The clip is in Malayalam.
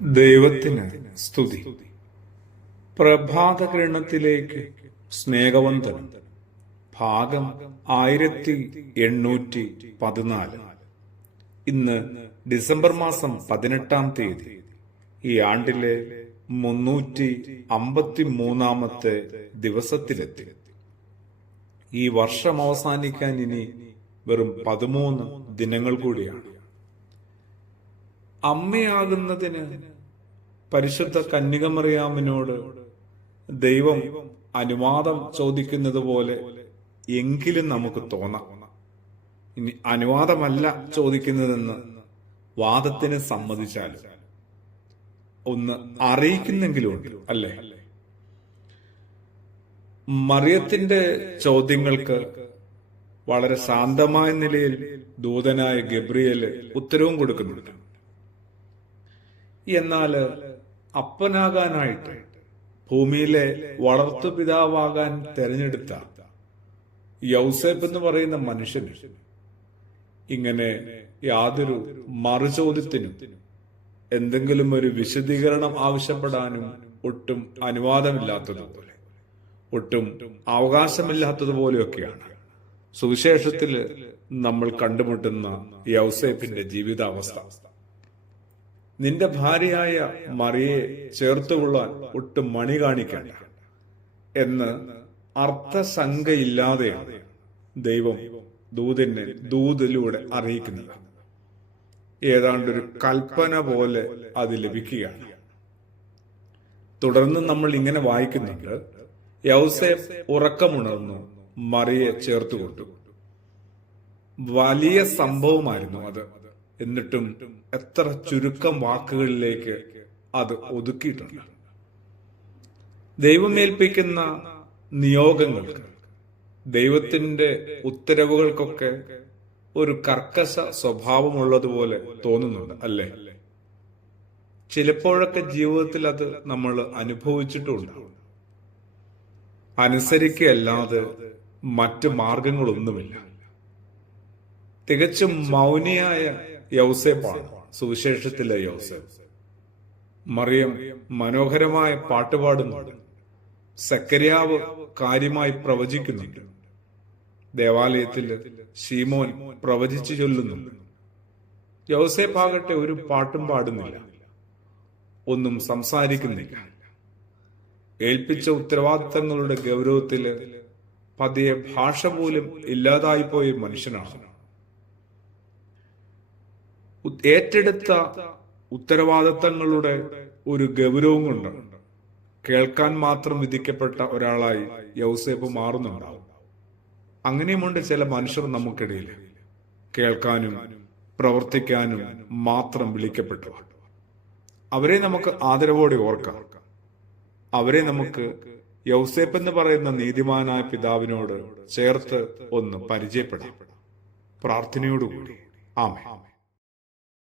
ദൈവത്തിന് സ്തുതി. പ്രഭാതകിരണത്തിലേക്ക് സ്നേഹവന്ദനം. ഭാഗം 1814. ഇന്ന് ഡിസംബർ മാസം 18-ാം തീയതി. ഈ ആണ്ടിലെ 353-ാമത്തെ ദിവസത്തിലെത്തി. ഈ വർഷം അവസാനിക്കാൻ ഇനി വെറും 13 ദിനങ്ങൾ കൂടിയാണ്. അമ്മയാകുന്നതിന് പരിശുദ്ധ കന്യകമറിയാമിനോട് ദൈവം അനുവാദം ചോദിക്കുന്നത് പോലെ എങ്കിലും നമുക്ക് തോന്നാം. ഇനി അനുവാദമല്ല ചോദിക്കുന്നതെന്ന് വാദത്തിന് സമ്മതിച്ചാലും ഒന്ന് അറിയിക്കുന്നെങ്കിലും ഉണ്ട്, അല്ലേ? മറിയത്തിന്റെ ചോദ്യങ്ങൾക്ക് വളരെ ശാന്തമായ നിലയിൽ ദൂതനായ ഗബ്രിയേല് ഉത്തരവും കൊടുക്കുന്നുണ്ട്. എന്നാല് അപ്പനാകാനായിട്ട് ഭൂമിയിലെ വളർത്തുപിതാവാകാൻ തെരഞ്ഞെടുത്ത യൗസേപ്പ് എന്ന് പറയുന്ന മനുഷ്യന് ഇങ്ങനെ യാതൊരു മറുചോദ്യത്തിനും എന്തെങ്കിലും ഒരു വിശദീകരണം ആവശ്യപ്പെടാനും ഒട്ടും അനുവാദമില്ലാത്തതുപോലെ, ഒട്ടും അവകാശമില്ലാത്തതുപോലെയൊക്കെയാണ് സുവിശേഷത്തിൽ നമ്മൾ കണ്ടുമുട്ടുന്ന യൗസേപ്പിന്റെ ജീവിതാവസ്ഥ. നിന്റെ ഭാര്യയായ മറിയെ ചേർത്തുകൊള്ളാൻ ഒട്ടും മണി കാണിക്കണ്ട എന്ന് അർത്ഥശങ്കയില്ലാതെയാണ് ദൈവം ദൂതനെ ദൂതിലൂടെ അറിയിക്കുന്നത്. ഏതാണ്ടൊരു കൽപ്പന പോലെ അത് ലഭിക്കുകയാണ്. തുടർന്ന് നമ്മൾ ഇങ്ങനെ വായിക്കുന്നുണ്ട്: യൗസേപ്പ് ഉറക്കമുണർന്നു മറിയെ ചേർത്തുകൊണ്ടു. വലിയ സംഭവമായിരുന്നു അത്. എന്നിട്ടും എത്ര ചുരുക്കം വാക്കുകളിലേക്ക് അത് ഒതുക്കിയിട്ടുണ്ട്. ദൈവമേൽപ്പിക്കുന്ന നിയോഗങ്ങൾക്ക്, ദൈവത്തിന്റെ ഉത്തരവുകൾക്കൊക്കെ ഒരു കർക്കശ സ്വഭാവമുള്ളതുപോലെ തോന്നുന്നുണ്ട്, അല്ലേ? ചിലപ്പോഴൊക്കെ ജീവിതത്തിൽ അത് നമ്മൾ അനുഭവിച്ചിട്ടുണ്ടാവും. അനുസരിക്കല്ലാതെ മറ്റു മാർഗങ്ങളൊന്നുമില്ല. തികച്ചും മൗനിയായ യൗസേപ്പാണ് സുവിശേഷത്തിലെ യൗസേപ്പ്. മറിയം മനോഹരമായ പാട്ടുപാടുന്നുണ്ട്. സക്കര്യാവ് കാര്യമായി പ്രവചിക്കുന്നുണ്ട്. ദേവാലയത്തിൽ ശീമോൻ പ്രവചിച്ചു ചൊല്ലുന്നുണ്ട്. യൗസേപ്പാകട്ടെ ഒരു പാട്ടും പാടുന്നില്ല, ഒന്നും സംസാരിക്കുന്നില്ല. ഏൽപ്പിച്ച ഉത്തരവാദിത്തങ്ങളുടെ ഗൗരവത്തില് പതിയെ ഭാഷ പോലും ഇല്ലാതായിപ്പോയ മനുഷ്യനാണ്. ഏറ്റെടുത്ത ഉത്തരവാദിത്തങ്ങളുടെ ഒരു ഗൗരവം കൊണ്ട് കേൾക്കാൻ മാത്രം വിധിക്കപ്പെട്ട ഒരാളായി യൗസേപ്പ് മാറുന്നുണ്ടാവും. അങ്ങനെയുമുണ്ട് ചില മനുഷ്യർ നമുക്കിടയിൽ, കേൾക്കാനും പ്രവർത്തിക്കാനും മാത്രം വിളിക്കപ്പെട്ടു. അവരെ നമുക്ക് ആദരവോടെ ഓർക്കാം. അവരെ നമുക്ക് യൗസേപ്പ് എന്ന് പറയുന്ന നീതിമാനായ പിതാവിനോട് ചേർത്ത് ഒന്ന് പരിചയപ്പെടാം. പ്രാർത്ഥനയോടുകൂടി. ആമേൻ.